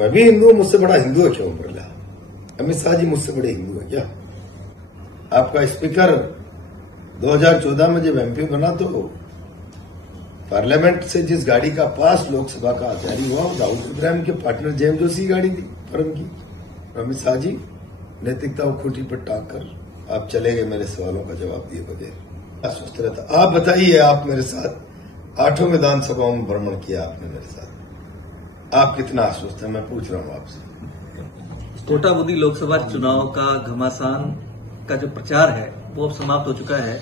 मैं भी हिंदू हूं, मुझसे बड़ा हिंदू है क्यों बिरला? अमित शाह जी मुझसे बड़े हिंदू है क्या? आपका स्पीकर 2014 में जब एमपी बना तो पार्लियामेंट से जिस गाड़ी का पास लोकसभा का जारी हुआ वो दाऊद इब्राहिम के पार्टनर जेएम जोशी गाड़ी थी परम की। अमित शाह जी नैतिकता को खूंटी पर टांग कर आप चले गए मेरे सवालों का जवाब दिए बगैर। आश्वस्त रहता। आप बताइए, आप मेरे साथ 8 विधानसभाओं में भ्रमण किया आपने मेरे साथ, आप कितना आश्वस्त है मैं पूछ रहा हूं आपसे। कोटा बुद्धि लोकसभा चुनाव का घमासान का जो प्रचार है वो अब समाप्त हो चुका है।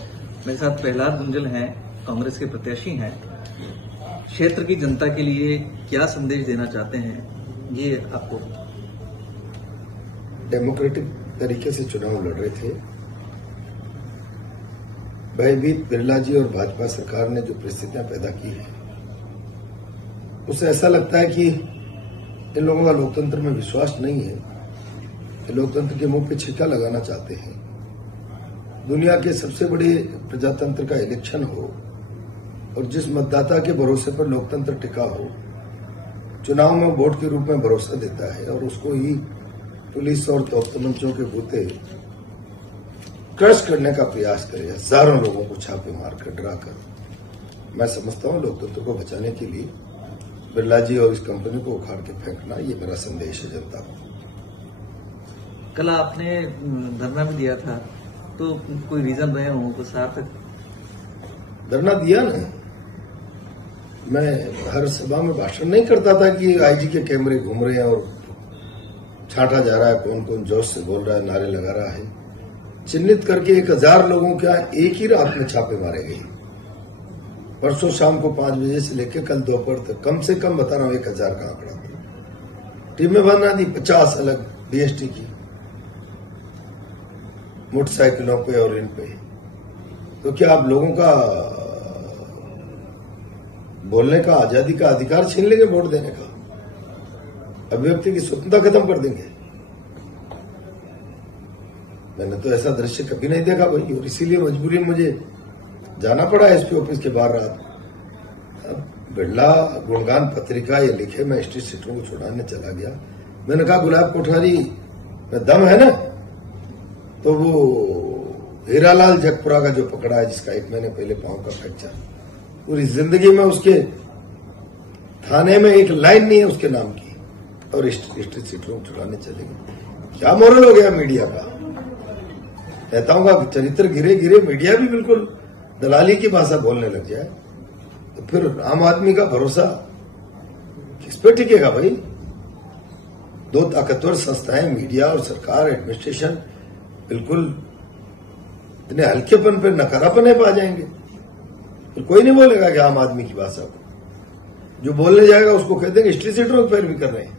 मेरे साथ प्रहलाद गुंजल हैं, कांग्रेस के प्रत्याशी हैं। क्षेत्र की जनता के लिए क्या संदेश देना चाहते हैं, ये आपको? डेमोक्रेटिक तरीके से चुनाव लड़ रहे थे। भयभीत बिरला जी और भाजपा सरकार ने जो परिस्थितियां पैदा की है उससे ऐसा लगता है कि इन लोगों का लोकतंत्र में विश्वास नहीं है। ये लोकतंत्र के मुंह पे छिक्का लगाना चाहते हैं। दुनिया के सबसे बड़े प्रजातंत्र का इलेक्शन हो और जिस मतदाता के भरोसे पर लोकतंत्र टिका हो, चुनाव में वोट के रूप में भरोसा देता है और उसको ही पुलिस और तोपतमंचों के बूते क्रश करने का प्रयास करे, हजारों लोगों को छापे मारकर डराकर। मैं समझता हूं लोकतंत्र को बचाने के लिए बिरला जी और इस कंपनी को उखाड़ के फेंकना, ये मेरा संदेश है जनता को। कल आपने धरना भी दिया था, तो कोई रीजन रहे हो कुछ सार्थक? धरना दिया ना, मैं हर सभा में भाषण नहीं करता था कि आईजी के कैमरे घूम रहे हैं और छांटा जा रहा है कौन कौन जोश से बोल रहा है, नारे लगा रहा है। चिन्हित करके 1000 लोगों के एक ही रात में छापे मारे गए। परसों शाम को 5 बजे से लेकर कल दोपहर तक कम से कम बता रहा हूं 1000 का आंकड़ा था। टीमें बना दी 50 अलग डीएसटी की, मोटरसाइकिलों पे और इन पे। तो क्या आप लोगों का बोलने का, आजादी का अधिकार छीन लेंगे? वोट देने का, अभिव्यक्ति की स्वतंत्रता खत्म कर देंगे? मैंने तो ऐसा दृश्य कभी नहीं देखा भाई, और इसीलिए मजबूरी मुझे जाना पड़ा एसपी ऑफिस के बाहर रात। बिरला गुणगान पत्रिका ये लिखे, मैं स्ट्रीट सीटरों को छुड़ाने चला गया। मैंने कहा गुलाब कोठारी में दम है ना, तो वो हीरालाल जगपुरा का जो पकड़ा है, जिसका 1 महीने पहले पांव का फ्रैक्चर, पूरी जिंदगी में उसके थाने में एक लाइन नहीं है उसके नाम की, और स्ट्रीट सीटरों को छुड़ाने चले गए। क्या मॉरल हो गया मीडिया का? नेताओं का चरित्र गिरे गिरे, मीडिया भी बिल्कुल दलाली की भाषा बोलने लग जाए, तो फिर आम आदमी का भरोसा किस पे टिकेगा भाई? 2 ताकतवर संस्थाएं, मीडिया और सरकार, एडमिनिस्ट्रेशन, बिल्कुल इतने हल्केपन पे नकारापन है पा जाएंगे। फिर कोई नहीं बोलेगा कि आम आदमी की भाषा को। जो बोलने जाएगा उसको कह देंगे स्ट्रीट सीटरों की पैरवी कर रहे हैं।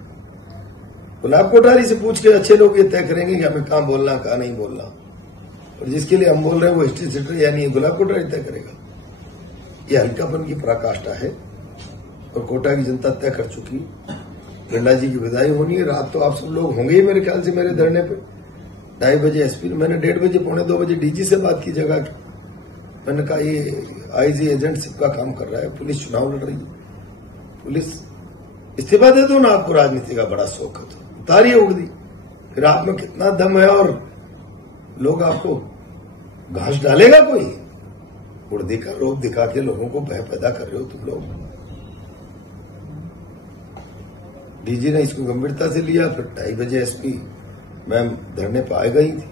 गुलाब कोठारी से पूछ के अच्छे लोग ये तय करेंगे कि हमें कहां बोलना कहां नहीं बोलना, और जिसके लिए हम बोल रहे हैं वो स्ट्रीट सीटर यानी गुलाब कोठारी तय करेगा। ये हल्कापन की पराकाष्ठा है और कोटा की जनता तय कर चुकी। बिरला जी की विदाई होनी है। रात तो आप सब लोग होंगे ही मेरे ख्याल से मेरे धरने पे। 2:30 बजे एसपी, मैंने 1:30 बजे 2:45 बजे डीजी से बात की जगह की। मैंने कहा ये आईजी एजेंटशिप का काम कर रहा है, पुलिस चुनाव लड़ रही है, पुलिस इस्तीफा दे दो ना। आपको राजनीति का बड़ा शौक है तो उतारिए उर्दी, फिर आप में कितना दम है और लोग आपको घास डालेगा कोई? उर्दी का रूप दिखा के लोगों को भय पैदा कर रहे हो तुम लोग। डीजी ने इसको गंभीरता से लिया। फिर 2:30 बजे एसपी मैम धरने पर आ गई थी।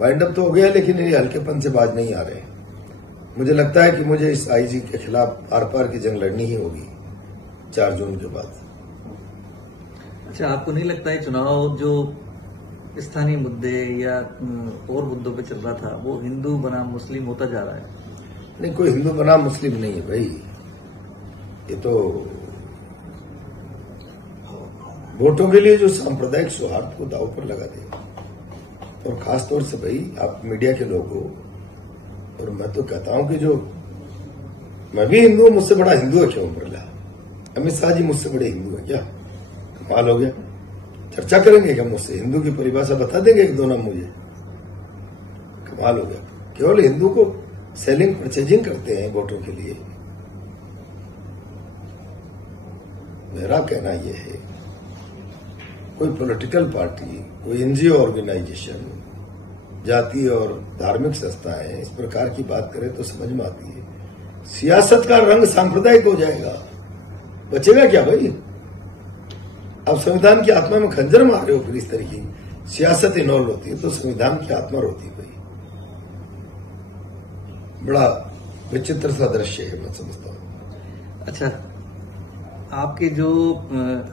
वाइंड अप तो हो गया, लेकिन ये हल्केपन से बाज नहीं आ रहे। मुझे लगता है कि मुझे इस आईजी के खिलाफ आर पार की जंग लड़नी ही होगी 4 जून के बाद। अच्छा, आपको नहीं लगता है चुनाव जो स्थानीय मुद्दे या और मुद्दों पे चल रहा था वो हिंदू बनाम मुस्लिम होता जा रहा है? नहीं, कोई हिंदू बनाम मुस्लिम नहीं है भाई। ये तो वोटों के लिए जो सांप्रदायिक सौहार्द को दांव पर लगा दे, और खासतौर से भाई आप मीडिया के लोग हो, और मैं तो कहता हूं कि जो मैं भी हिंदू हूं, मुझसे बड़ा हिंदू है क्यों बिरला? अमित शाह जी मुझसे बड़े हिंदू है क्या? कमाल हो गया। चर्चा करेंगे क्या मुझसे? हिंदू की परिभाषा बता देंगे 1-2 नाम मुझे? कमाल हो गया। केवल हिंदू को सेलिंग परचेजिंग करते हैं वोटों के लिए। मेरा कहना यह है कोई पॉलिटिकल पार्टी, कोई एनजीओ ऑर्गेनाइजेशन, जातीय और धार्मिक संस्थाएं इस प्रकार की बात करें तो समझ में आती है। सियासत का रंग सांप्रदायिक हो जाएगा, बचेगा क्या भाई? आप संविधान की आत्मा में खंजर मार रहे हो। फिर इस तरीके की सियासत इन्वॉल्व होती है तो संविधान की आत्मा रोती है भाई। बड़ा विचित्र सा दृश्य है, मैं समझता हूं। अच्छा, आपके जो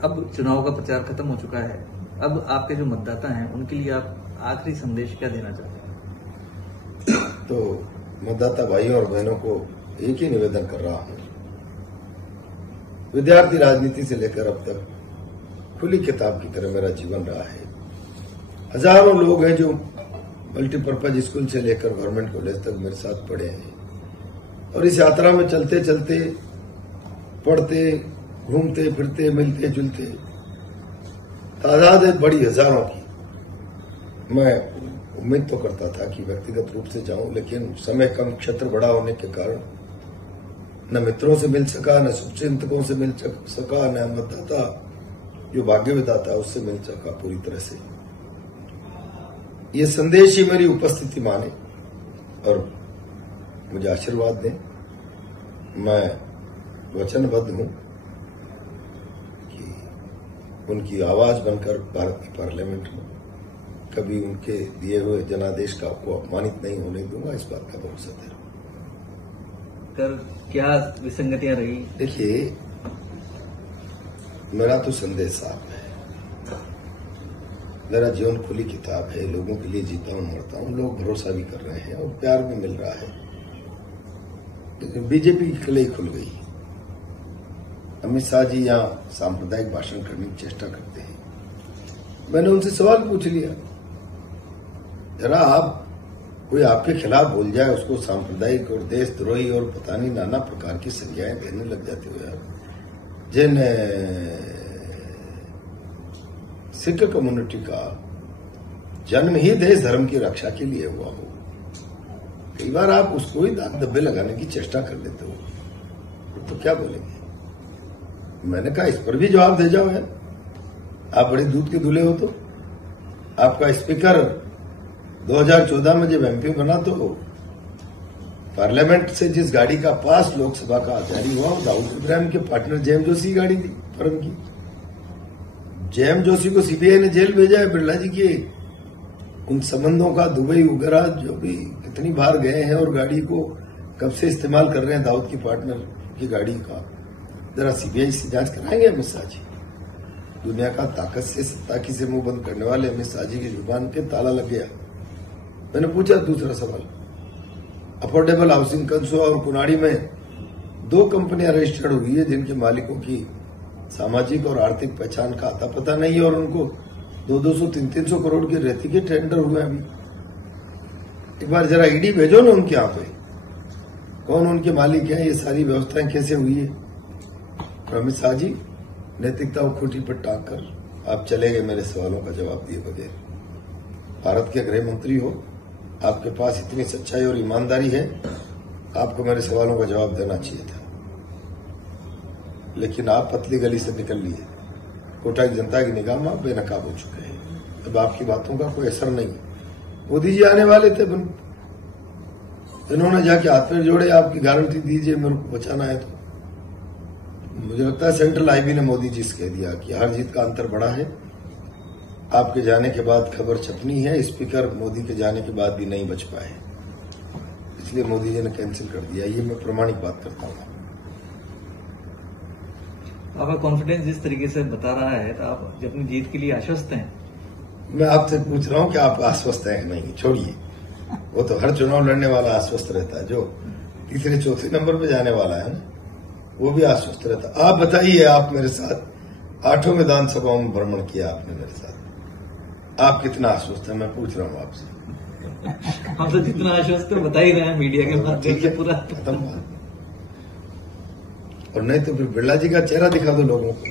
अब चुनाव का प्रचार खत्म हो चुका है, अब आपके जो मतदाता हैं उनके लिए आप आखिरी संदेश क्या देना चाहते हैं? तो मतदाता भाइयों और बहनों को एक ही निवेदन कर रहा हूं, विद्यार्थी राजनीति से लेकर अब तक खुली किताब की तरह मेरा जीवन रहा है। हजारों लोग हैं जो मल्टीपर्पज स्कूल से लेकर गवर्नमेंट कॉलेज तक मेरे साथ पढ़े हैं, और इस यात्रा में चलते चलते, पढ़ते, घूमते फिरते, मिलते जुलते तादाद है बड़ी हजारों की। मैं उम्मीद तो करता था कि व्यक्तिगत रूप से जाऊं, लेकिन समय कम, क्षेत्र बड़ा होने के कारण न मित्रों से मिल सका, न शुभचिंतकों से मिल सका, न मतदाता जो भाग्य विधाता उससे मिल सका पूरी तरह से। ये संदेश ही मेरी उपस्थिति माने और मुझे आशीर्वाद दें। मैं वचनबद्ध हूं कि उनकी आवाज बनकर भारत की पार्लियामेंट में कभी उनके दिए हुए जनादेश का को अपमानित नहीं होने दूंगा, इस बात का भरोसा दे रहा हूं। कर क्या विसंगतियां रही? देखिए, मेरा तो संदेश साफ है। मेरा जीवन खुली किताब है, लोगों के लिए जीता हूं, मरता हूं। लोग भरोसा भी कर रहे हैं और प्यार भी मिल रहा है। लेकिन बीजेपी की कलई खुल गई। अमित शाह जी यहां सांप्रदायिक भाषण करने की चेष्टा करते हैं। मैंने उनसे सवाल पूछ लिया, जरा आप कोई आपके खिलाफ बोल जाए उसको सांप्रदायिक और देशद्रोही और पता नहीं नाना प्रकार की संज्ञाएं देने लग जाते हो यार। जिन सिख कम्युनिटी का जन्म ही देश धर्म की रक्षा के लिए हुआ हो, कई बार आप उसको ही दाग धब्बे लगाने की चेष्टा कर लेते हो, तो क्या बोलेंगे? मैंने कहा इस पर भी जवाब दे जाओ यार। आप बड़े दूध के दूल्हे हो। तो आपका स्पीकर 2014 में जब एमपी बना तो पार्लियामेंट से जिस गाड़ी का पास लोकसभा का जारी हुआ वो दाऊद इब्राहिम के पार्टनर जेएम जोशी की गाड़ी थी, फर्म की। जेएम जोशी को सीबीआई ने जेल भेजा है। बिरला जी के उन संबंधों का दुबई वगैरह जो भी कितनी बार गए हैं और गाड़ी को कब से इस्तेमाल कर रहे हैं दाऊद की पार्टनर की गाड़ी का, जरा सीबीआई से जांच कराएंगे अमित शाह जी। दुनिया का ताकत से सत्ताकी से मुंह बंद करने वाले अमित शाह जी की जुबान पे ताला लग गया। मैंने पूछा दूसरा सवाल, अफोर्डेबल हाउसिंग कंसुआ और कुनाड़ी में 2 कंपनियां रजिस्टर्ड हुई है जिनके मालिकों की सामाजिक और आर्थिक पहचान का आता पता नहीं है और उनको 200 300 करोड़ के रेती के टेंडर हुए अभी। एक बार जरा ईडी भेजो ना उनके यहां पे, कौन उनके मालिक हैं, ये सारी व्यवस्थाएं कैसे हुई है। अमित शाह जी नैतिकता को खूंटी पर टांग कर आप चले गए मेरे सवालों का जवाब दिए बगैर। भारत के गृह मंत्री हो, आपके पास इतनी सच्चाई और ईमानदारी है, आपको मेरे सवालों का जवाब देना चाहिए था, लेकिन आप पतली गली से निकल लिए। कोटा की जनता की निगाह में आप बेनकाब हो चुके हैं। अब आपकी बातों का कोई असर नहीं। मोदी जी आने वाले थे, इन्होंने जाके हाथ पैर जोड़े, आपकी गारंटी दीजिए मेरे को बचाना है। तो मुझे लगता है सेंट्रल आईबी ने मोदी जी से कह दिया कि हार जीत का अंतर बड़ा है, आपके जाने के बाद खबर छपनी है। स्पीकर मोदी के जाने के बाद भी नहीं बच पाए, इसलिए मोदी जी ने कैंसिल कर दिया। ये मैं प्रमाणिक बात करता हूं। आपका कॉन्फिडेंस जिस तरीके से बता रहा है, तो आप अपनी जीत के लिए आश्वस्त हैं? मैं आपसे पूछ रहा हूं कि आप आश्वस्त हैं कि नहीं। छोड़िए, वो तो हर चुनाव लड़ने वाला आश्वस्त रहता है। जो तीसरे चौथे नंबर पे जाने वाला है ना, वो भी आश्वस्त रहता। आप बताइए, आप मेरे साथ 8 विधानसभाओं में भ्रमण किया आपने मेरे साथ, आप कितना आश्वस्त हैं? मैं पूछ रहा हूं आपसे। हम तो जितना आश्वस्त है बता ही रहे हैं मीडिया के माध्यम से पूरा। खत्म बात। और नहीं तो फिर बिरला जी का चेहरा दिखा दो लोगों को।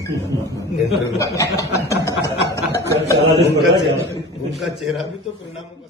उनका चेहरा भी तो परिणामों का